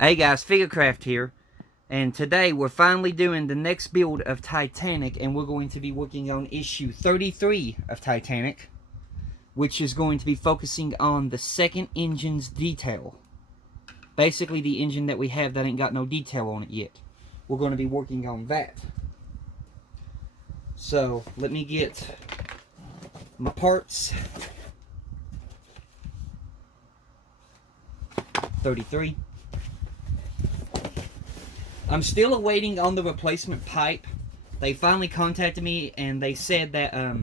Hey guys, Figurecraft here, and today we're finally doing the next build of Titanic, and we're going to be working on issue 33 of Titanic, which is going to be focusing on the second engine's detail. Basically the engine that we have that ain't got no detail on it yet. We're going to be working on that. So, let me get my parts. 33. I'm still awaiting on the replacement pipe. They finally contacted me and they said that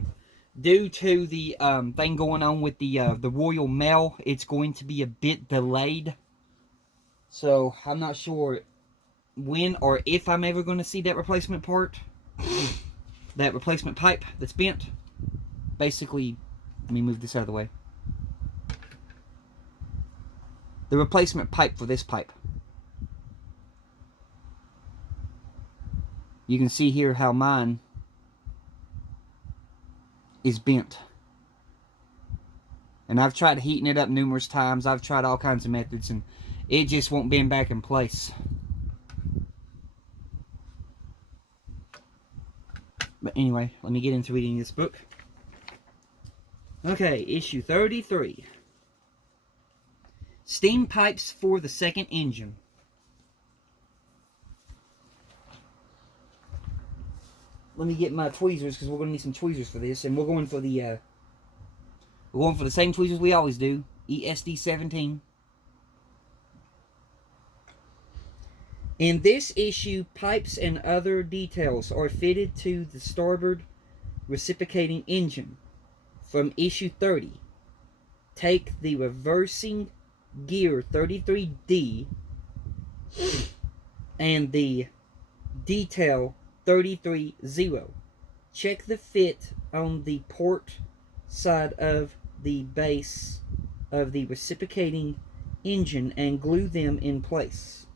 due to the thing going on with the Royal Mail, it's going to be a bit delayed. So I'm not sure when or if I'm ever going to see that replacement part. That replacement pipe that's bent. Basically, let me move this out of the way. The replacement pipe for this pipe. You can see here how mine is bent. And I've tried heating it up numerous times. I've tried all kinds of methods and it just won't bend back in place. But anyway, let me get into reading this book. Okay, issue 33. Steam pipes for the second engine. Let me get my tweezers because we're going to need some tweezers for this, and we're going for the same tweezers we always do, ESD 17. In this issue, pipes and other details are fitted to the starboard reciprocating engine. From issue 30, take the reversing gear 33D and the detail 33-0. Check the fit on the port side of the base of the reciprocating engine and glue them in place.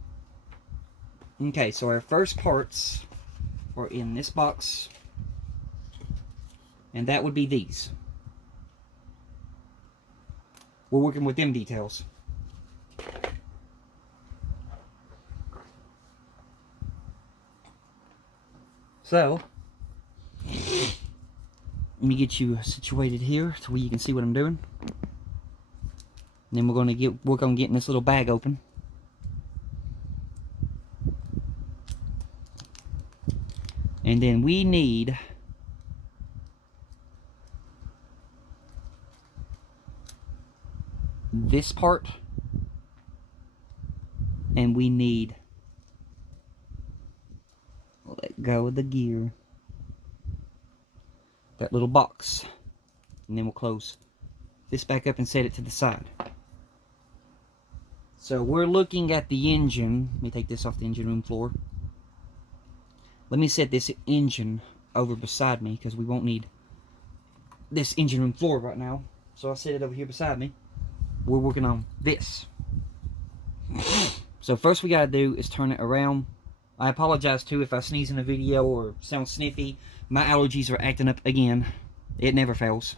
Okay, so our first parts are in this box, and that would be these. We're working with them details. So, let me get you situated here to where you can see what I'm doing. And then we're going to work on getting this little bag open. And then we need this part, and we need, let go of the gear, that little box, and then we'll close this back up and set it to the side. So we're looking at the engine. Let me take this off the engine room floor. Let me set this engine over beside me because we won't need this engine room floor right now. So I'll set it over here beside me. We're working on this. So first we gotta do is turn it around. I apologize too if I sneeze in a video or sound sniffy. My allergies are acting up again. It never fails.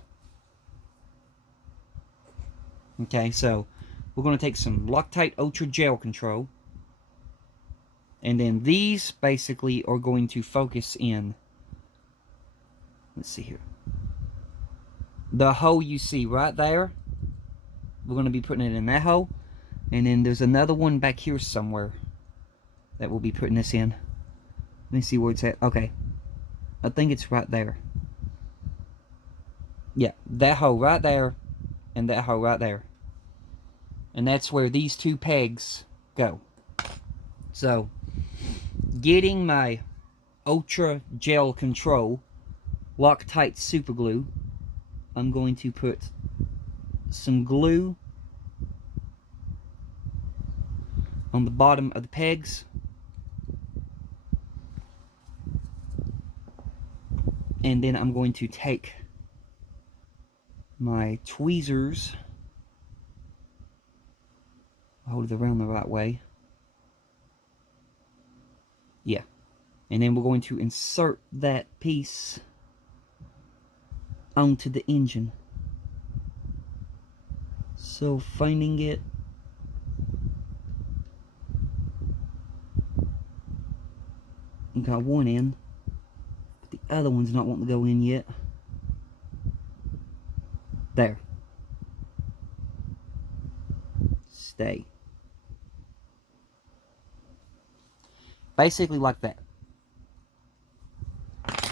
Okay, so we're going to take some Loctite Ultra Gel Control. And then these basically are going to focus in. Let's see here. The hole you see right there. We're going to be putting it in that hole. And then there's another one back here somewhere that we'll be putting this in. Let me see where it's at. Okay. I think it's right there. Yeah, that hole right there and that hole right there. And that's where these two pegs go. So, getting my Ultra Gel Control Loctite Super Glue, I'm going to put some glue on the bottom of the pegs. And then I'm going to take my tweezers, hold it around the right way. Yeah. And then we're going to insert that piece onto the engine. So finding it We got one in, but the other one's not wanting to go in yet. There. Stay. Basically like that.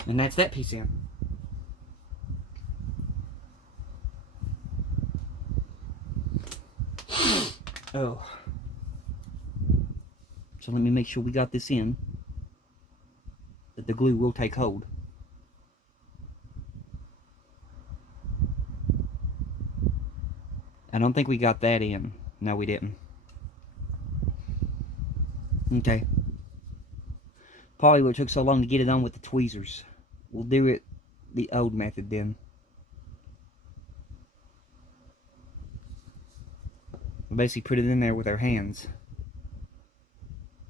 And that's that piece in. Oh. So let me make sure we got this in, that the glue will take hold. I don't think we got that in. No, we didn't. Okay. Probably what took so long to get it on with the tweezers. We'll do it the old method then. We basically put it in there with our hands.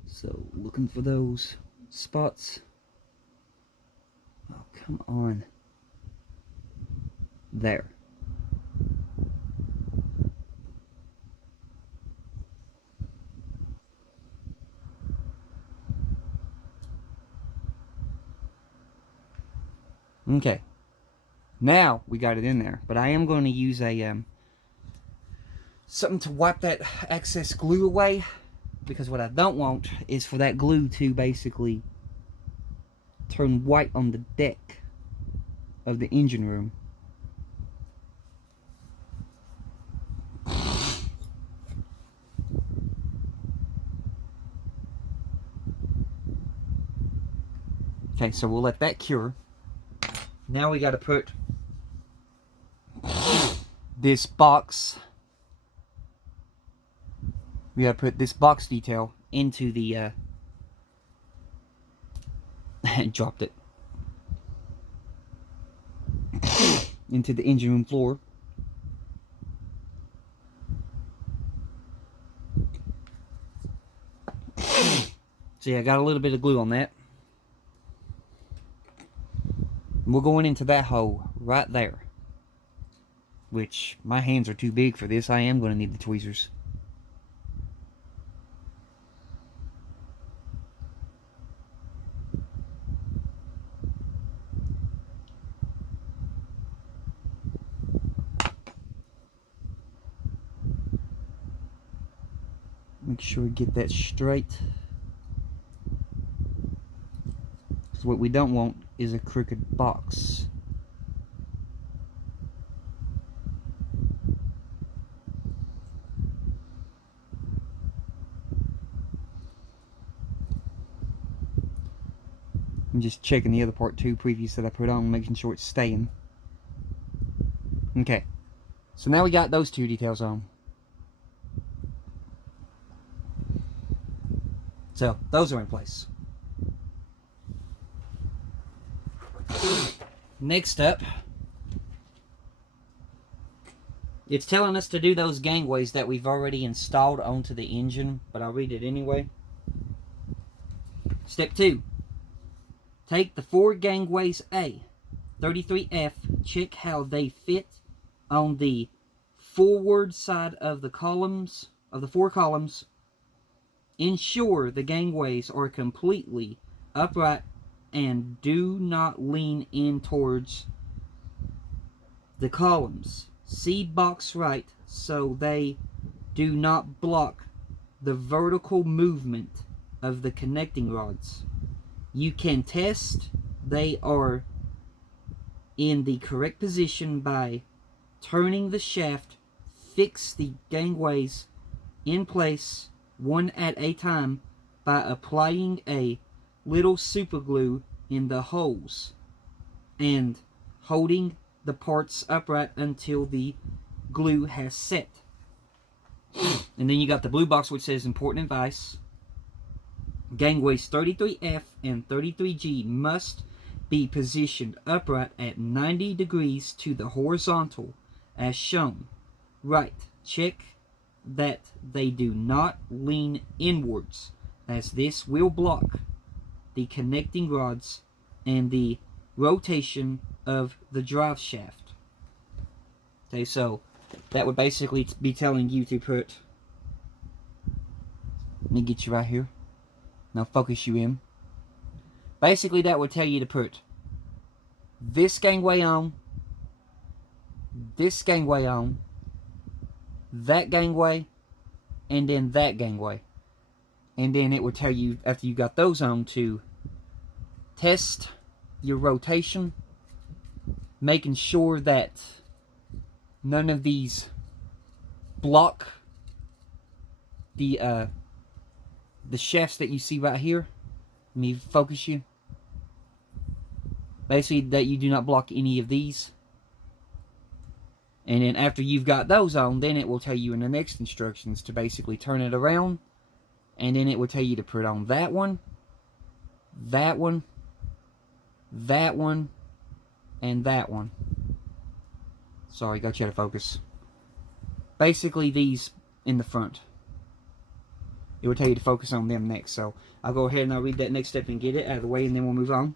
So, looking for those spots. Oh, come on. There. Okay. Now we got it in there, but I am going to use a something to wipe that excess glue away, because what I don't want is for that glue to basically turn white on the deck of the engine room. Okay, so we'll let that cure. Now we got to put this box. We got to put this box detail into the dropped it into the engine room floor. So yeah, I got a little bit of glue on that. And we're going into that hole right there, which my hands are too big for this. I am going to need the tweezers. Make sure we get that straight. Because what we don't want is a crooked box. I'm just checking the other part too, previous that I put on, making sure it's staying. Okay. So now we got those two details on. So, those are in place. Next up, it's telling us to do those gangways that we've already installed onto the engine, but I'll read it anyway. Step 2. Take the 4 gangways A, 33F, check how they fit on the forward side of the columns, of the 4 columns. Ensure the gangways are completely upright and do not lean in towards the columns. See box right so they do not block the vertical movement of the connecting rods. You can test they are in the correct position by turning the shaft. Fix the gangways in place one at a time by applying a little super glue in the holes and holding the parts upright until the glue has set. And then you got the blue box which says important advice. Gangways 33F and 33G must be positioned upright at 90 degrees to the horizontal as shown. Right. Check that they do not lean inwards, as this will block the connecting rods and the rotation of the drive shaft. Okay, so that would basically be telling you to put, let me get you right here, now focus you in, Basically, that would tell you to put this gangway on, this gangway on, that gangway, and then that gangway. And then it would tell you, after you got those on, to test your rotation, making sure that none of these block the shafts that you see right here. Let me focus you. Basically, that you do not block any of these. And then after you've got those on, then it will tell you in the next instructions to basically turn it around. And then it will tell you to put on that one, that one, that one, and that one. Sorry, got you out of focus. Basically, these in the front. It will tell you to focus on them next. So I'll go ahead and I'll read that next step and get it out of the way, and then we'll move on.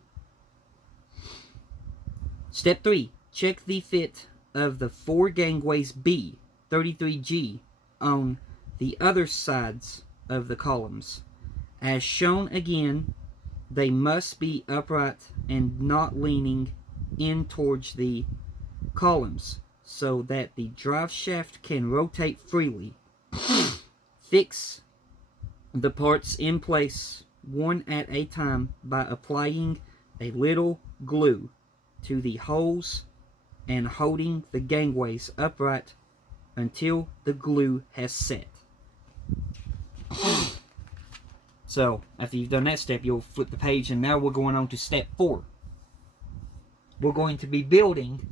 Step 3. Check the fit of the 4 gangways B, 33G, on the other sides of the columns. As shown again, they must be upright and not leaning in towards the columns so that the drive shaft can rotate freely. Fix the parts in place one at a time by applying a little glue to the holes and holding the gangways upright until the glue has set. So, after you've done that step, you'll flip the page, and now we're going on to step 4. We're going to be building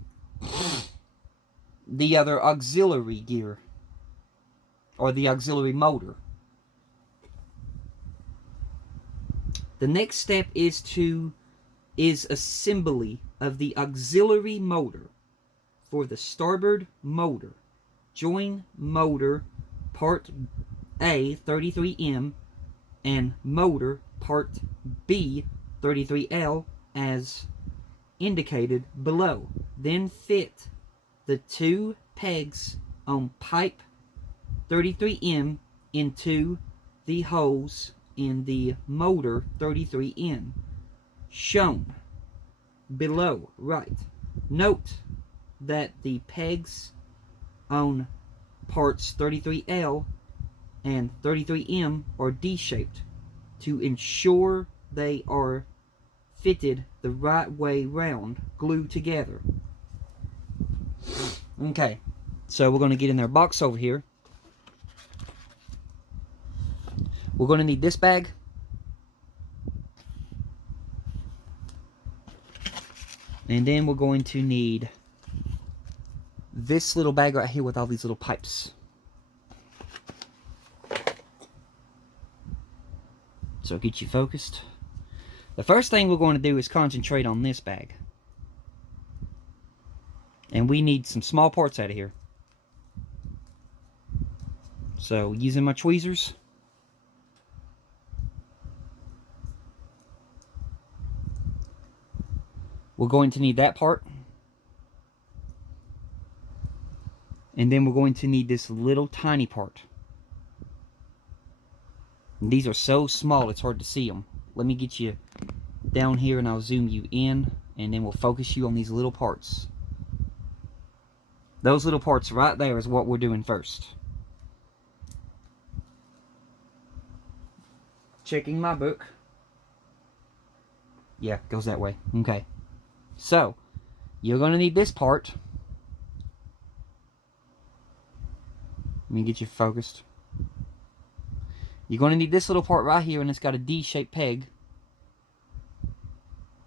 the other auxiliary gear, or the auxiliary motor. The next step is assembly of the auxiliary motor for the starboard motor. Join motor part A 33M and motor part B 33L as indicated below. Then fit the 2 pegs on pipe 33M into the holes in the motor 33N shown below. Right. Note that the pegs on parts 33L and 33M are D-shaped to ensure they are fitted the right way round, glued together. Okay, so we're going to get in our box over here. We're going to need this bag. And then we're going to need this little bag right here with all these little pipes. So get you focused. The first thing we're going to do is concentrate on this bag. And we need some small parts out of here. So using my tweezers, we're going to need that part. And then we're going to need this little tiny part. And these are so small it's hard to see them. Let me get you down here and I'll zoom you in, and then we'll focus you on these little parts. Those little parts right there is what we're doing first. Checking my book. Yeah, goes that way. Okay. So, you're going to need this part. Let me get you focused. You're going to need this little part right here, and it's got a D-shaped peg.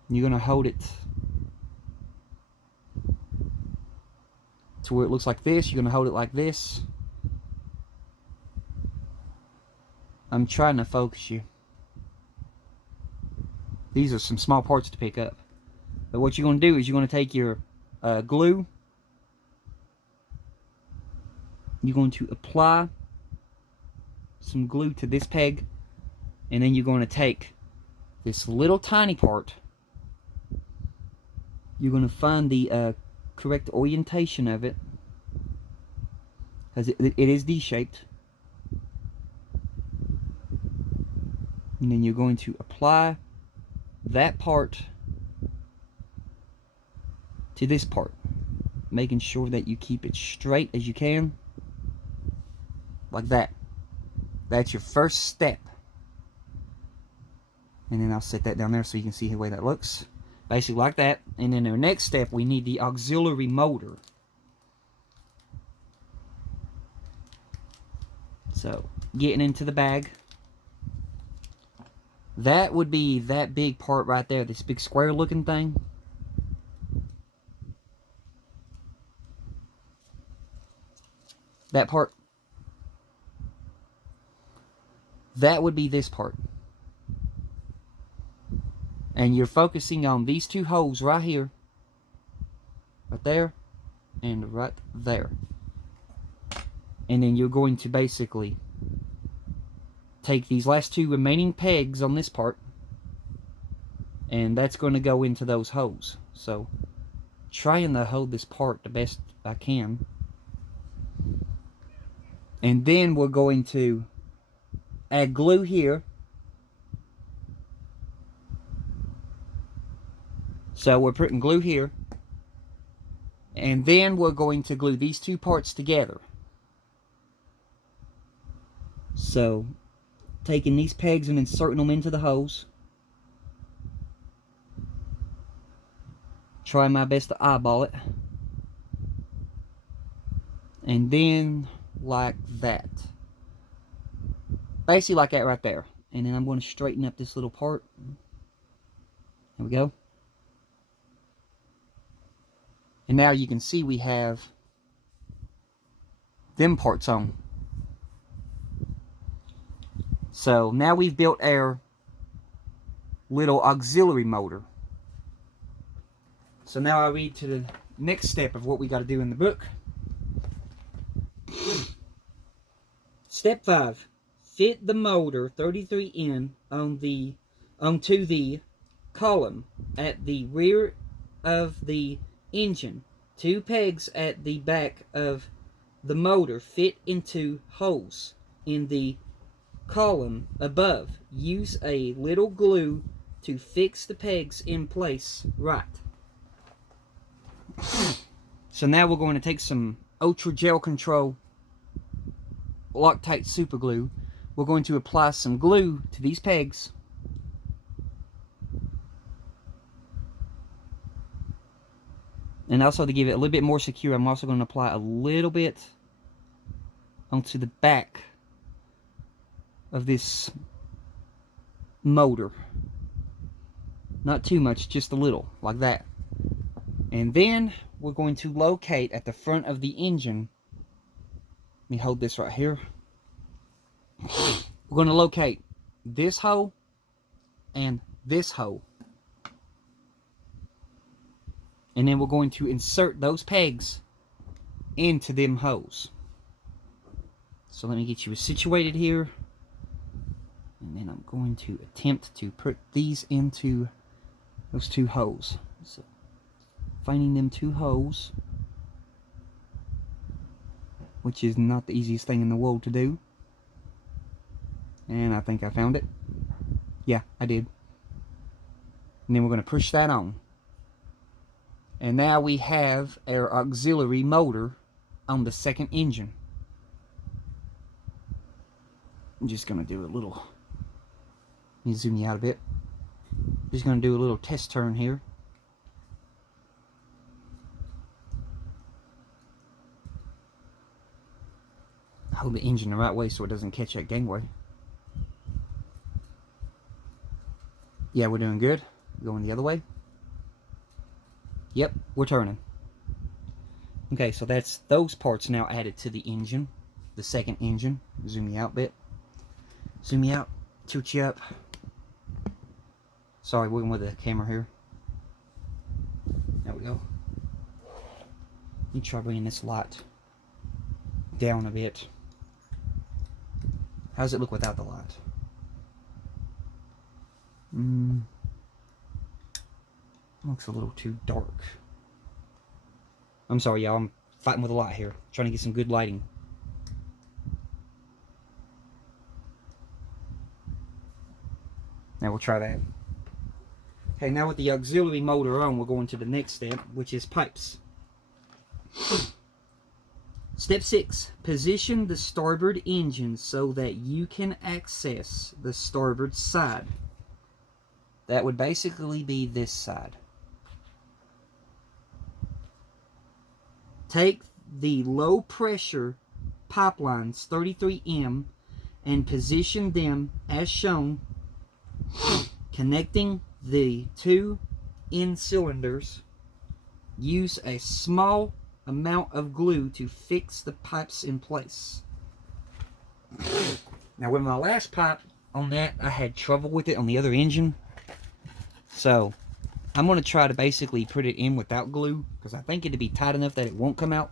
You're going to hold it to where it looks like this. You're going to hold it like this. I'm trying to focus you. These are some small parts to pick up. But what you're going to do is you're going to take your glue. You're going to apply some glue to this peg. And then you're going to take this little tiny part. You're going to find the correct orientation of it, because it is D-shaped. And then you're going to apply that part to this part, making sure that you keep it straight as you can, like that. That's your first step. And then I'll set that down there so you can see the way that looks. Basically like that. And then our next step, we need the auxiliary motor. So, getting into the bag. That would be that big part right there, this big square looking thing. That part. That would be this part. And you're focusing on these two holes right here. Right there. And right there. And then you're going to basically take these last two remaining pegs on this part. And that's going to go into those holes. So, trying to hold this part the best I can. And then we're going to add glue here. So we're putting glue here. And then we're going to glue these two parts together. So, taking these pegs and inserting them into the holes. Try my best to eyeball it. And then like that. Basically like that right there. And then I'm going to straighten up this little part. There we go. And now you can see we have them parts on. So now we've built our little auxiliary motor. So now I read to the next step of what we got to do in the book. Step 5. Fit the motor 33N onto the column at the rear of the engine. 2 pegs at the back of the motor fit into holes in the column above. Use a little glue to fix the pegs in place right. So now we're going to take some Ultra Gel Control Loctite super glue. We're going to apply some glue to these pegs. And also to give it a little bit more secure, I'm also going to apply a little bit onto the back of this motor. Not too much, just a little, like that. And then we're going to locate at the front of the engine. Let me hold this right here. We're going to locate this hole and this hole. And then we're going to insert those pegs into them holes. So let me get you situated here. And then I'm going to attempt to put these into those 2 holes. So finding them 2 holes, which is not the easiest thing in the world to do. And I think I found it. Yeah, I did. And then we're going to push that on. And now we have our auxiliary motor on the second engine. I'm just going to do a little, let me zoom you out a bit. Just going to do a little test turn here. Hold the engine the right way so it doesn't catch that gangway. Yeah, we're doing good. Going the other way. Yep, we're turning. Okay, so that's those parts now added to the engine. The second engine. Zoom you out a bit. Zoom you out. Tilt you up. Sorry, working with the camera here. There we go. You try bringing this light down a bit. How does it look without the light? Looks a little too dark. I'm sorry, y'all. I'm fighting with a light here. Trying to get some good lighting. Now we'll try that. Okay, now with the auxiliary motor on, we're going to the next step, which is pipes. Step 6. Position the starboard engine so that you can access the starboard side. That would basically be this side. Take the low pressure pipelines 33M and position them as shown, connecting the two end cylinders. Use a small amount of glue to fix the pipes in place. Now with my last pipe on that, I had trouble with it on the other engine, so I'm going to try to basically put it in without glue, because I think it'd be tight enough that it won't come out.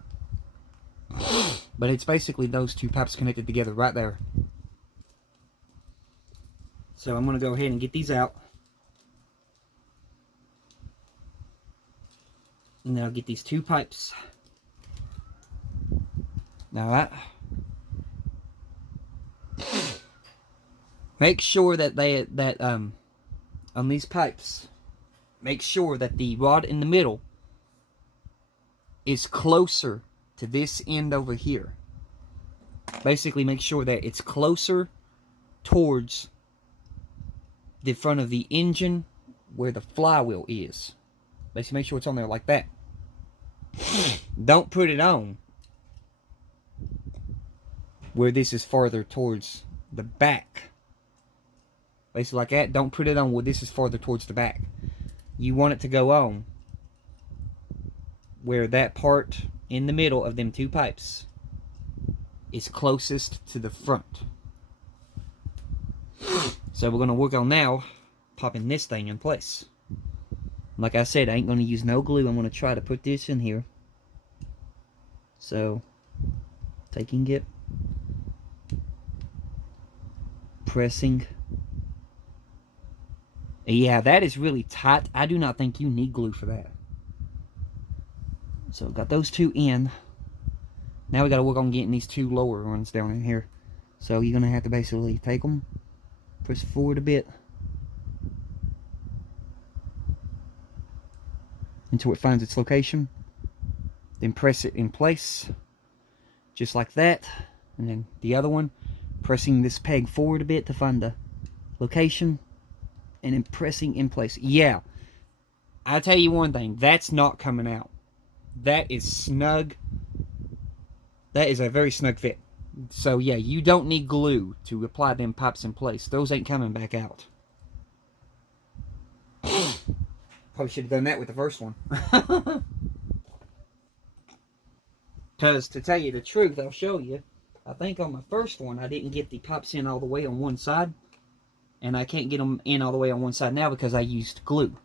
But it's basically those two pipes connected together right there. So I'm going to go ahead and get these out. And then I'll get these two pipes. Now make sure that on these pipes, make sure that the rod in the middle is closer to this end over here. Basically make sure that it's closer towards the front of the engine where the flywheel is. Basically make sure it's on there like that. Don't put it on where this is farther towards the back. Basically like that. Don't put it on where this is farther towards the back. You want it to go on where that part in the middle of them two pipes is closest to the front. So we're going to work on now popping this thing in place. Like I said, I ain't going to use no glue. I'm going to try to put this in here. So, taking it, pressing. Yeah, that is really tight. I do not think you need glue for that. So, got those two in. Now we got to work on getting these two lower ones down in here. So, you're going to have to basically take them, press forward a bit until it finds its location. Then press it in place, just like that. And then the other one, pressing this peg forward a bit to find the location, and then pressing in place. Yeah, I'll tell you one thing, that's not coming out. That is snug. That is a very snug fit. So yeah, you don't need glue to apply them pipes in place. Those ain't coming back out. Probably should have done that with the first one. Because to tell you the truth, I'll show you. I think on my first one, I didn't get the pipes in all the way on one side. And I can't get them in all the way on one side now because I used glue.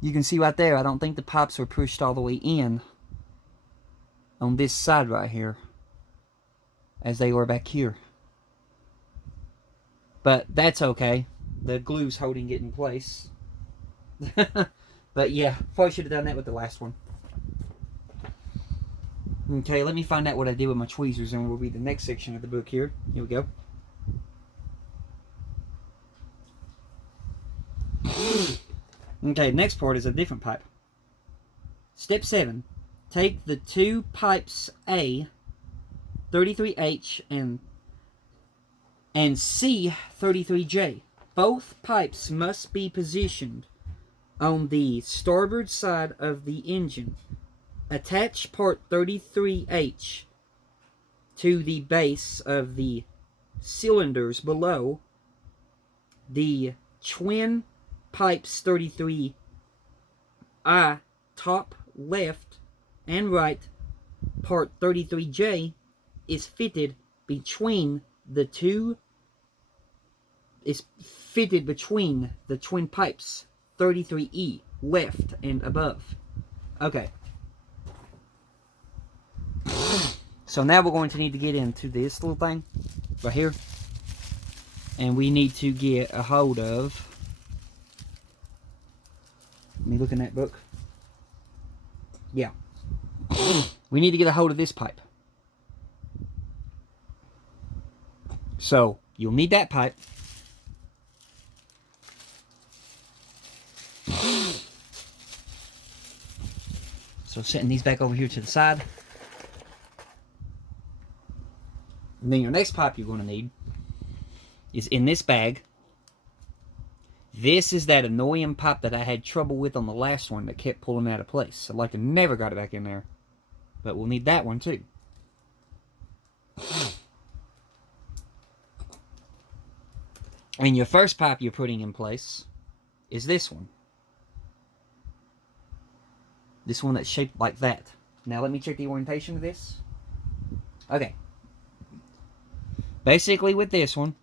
You can see right there, I don't think the pipes were pushed all the way in on this side right here as they were back here. But that's okay. The glue's holding it in place. But yeah, probably should have done that with the last one. Okay, let me find out what I did with my tweezers, and we'll read the next section of the book here. Here we go. Okay, next part is a different pipe. Step 7. Take the two pipes A, 33H, and C, 33J. Both pipes must be positioned on the starboard side of the engine. Attach part 33H to the base of the cylinders below. The twin pipes 33I, top left and right, part 33J is fitted between the twin pipes 33E, left and above. Okay. So now we're going to need to get into this little thing right here. And we need to get a hold of, let me look in that book. Yeah. We need to get a hold of this pipe. So you'll need that pipe. So setting these back over here to the side. And then your next pipe you're going to need is in this bag. This is that annoying pipe that I had trouble with on the last one that kept pulling out of place. I like I never got it back in there. But we'll need that one too. And your first pipe you're putting in place is this one. This one that's shaped like that. Now let me check the orientation of this. Okay. Basically with this one,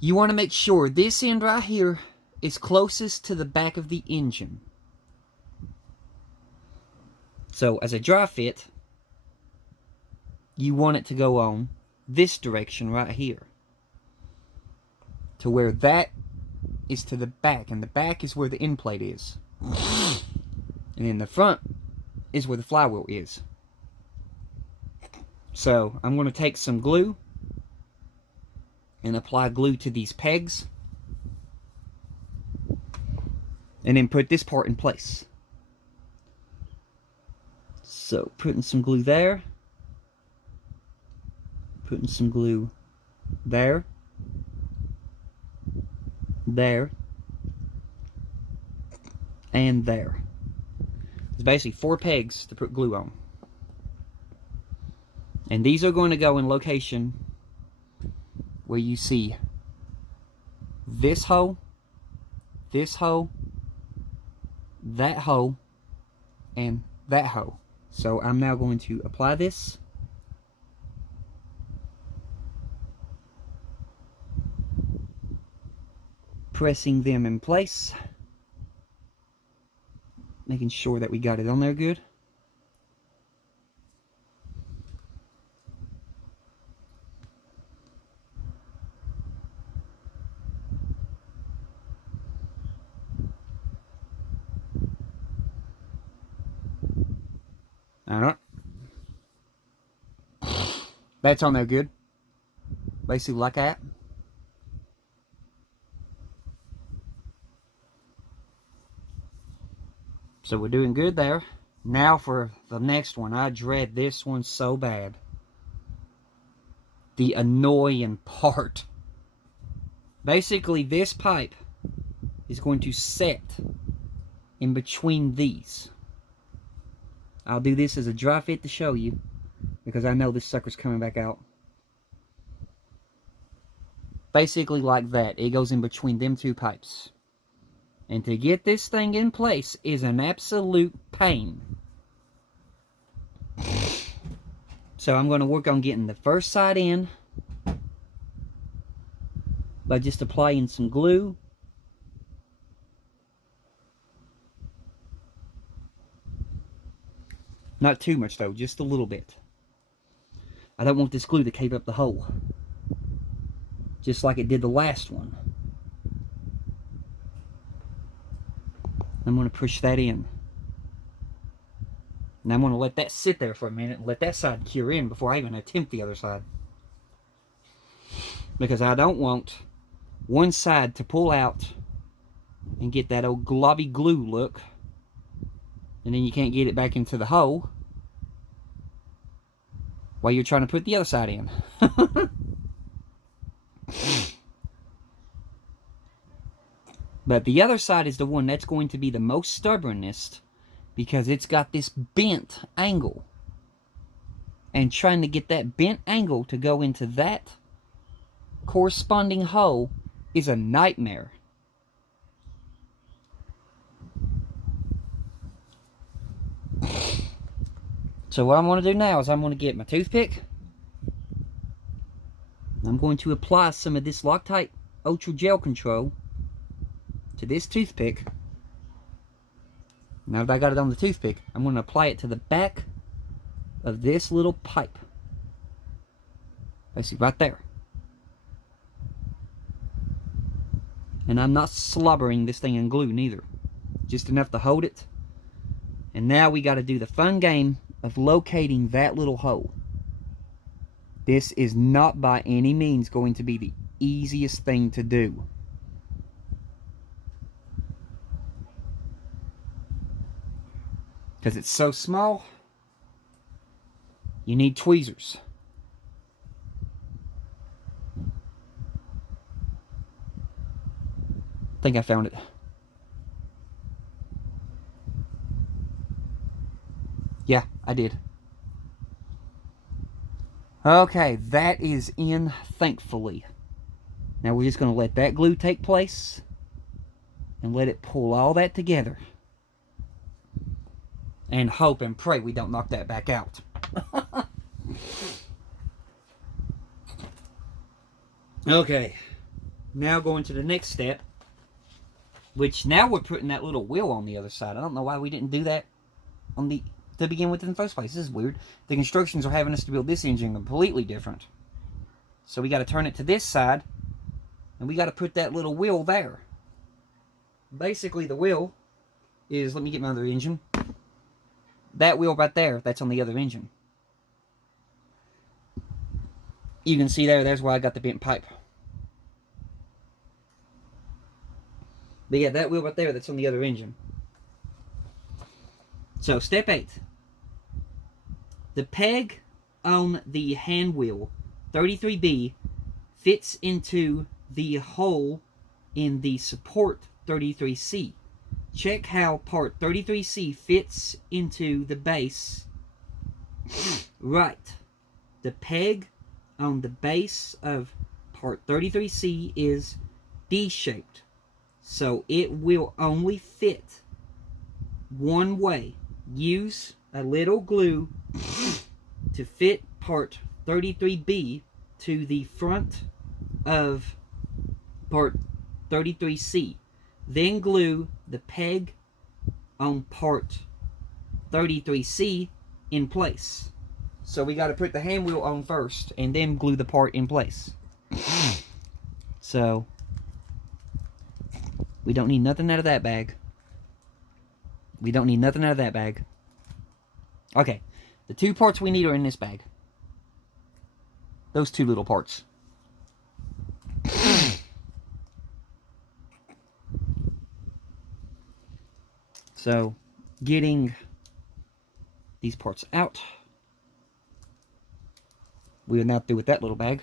you want to make sure this end right here is closest to the back of the engine. So as a dry fit, you want it to go on this direction right here. To where that is to the back, and the back is where the end plate is. And in the front is where the flywheel is. So I'm going to take some glue and apply glue to these pegs. And then put this part in place. So putting some glue there. Putting some glue there. There. And there. There's basically 4 pegs to put glue on. And these are going to go in location where you see this hole, that hole, and that hole. So I'm now going to apply this. Pressing them in place. Making sure that we got it on there good. Alright. That's on there good. Basically like that. So we're doing good there. Now for the next one. I dread this one so bad. The annoying part. Basically, this pipe is going to set in between these. I'll do this as a dry fit to show you, because I know this sucker's coming back out. Basically like that. It goes in between them 2 pipes. And to get this thing in place is an absolute pain. So I'm going to work on getting the first side in by just applying some glue. Not too much though, just a little bit. I don't want this glue to cape up the hole, just like it did the last one. I'm going to push that in. And I'm going to let that sit there for a minute and let that side cure in before I even attempt the other side. Because I don't want one side to pull out and get that old globby glue look. And then you can't get it back into the hole while you're trying to put the other side in. But the other side is the one that's going to be the most stubbornest, because it's got this bent angle. And trying to get that bent angle to go into that corresponding hole is a nightmare. So what I'm going to do now is I'm going to get my toothpick. I'm going to apply some of this Loctite Ultra Gel Control to this toothpick. Now that I got it on the toothpick, I'm going to apply it to the back of this little pipe. Basically right there. And I'm not slobbering this thing in glue neither. Just enough to hold it. And now we got to do the fun game of locating that little hole. This is not by any means going to be the easiest thing to do. because it's so small, you need tweezers. I think I found it. Yeah, I did. Okay, that is in, thankfully. Now we're just going to let that glue take place and let it pull all that together. And hope and pray we don't knock that back out. Okay, now going to the next step, which now we're putting that little wheel on the other side. I don't know why we didn't do that to begin with in the first place. This is weird. The constructions are having us to build this engine completely different. So we got to turn it to this side, and we got to put that little wheel there. Basically, the wheel is, let me get my other engine. That wheel right there, that's on the other engine. You can see there's where I got the bent pipe. But yeah, that wheel right there, that's on the other engine. So, step 8. The peg on the hand wheel, 33B, fits into the hole in the support 33C. Check how part 33C fits into the base. Right. The peg on the base of part 33C is D-shaped. So it will only fit one way. Use a little glue to fit part 33B to the front of part 33C. Then glue the peg on part 33C in place. So we got to put the hand wheel on first and then glue the part in place. So we don't need nothing out of that bag. We don't need nothing out of that bag. Okay, the 2 parts we need are in this bag. Those 2 little parts. So, getting these parts out. We are now through with that little bag.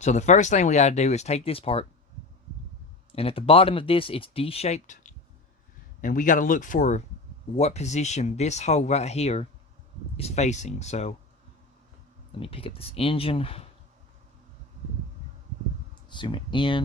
So the first thing we got to do is take this part, and at the bottom of this, it's D-shaped, and we got to look for what position this hole right here is facing. So let me pick up this engine, zoom it in.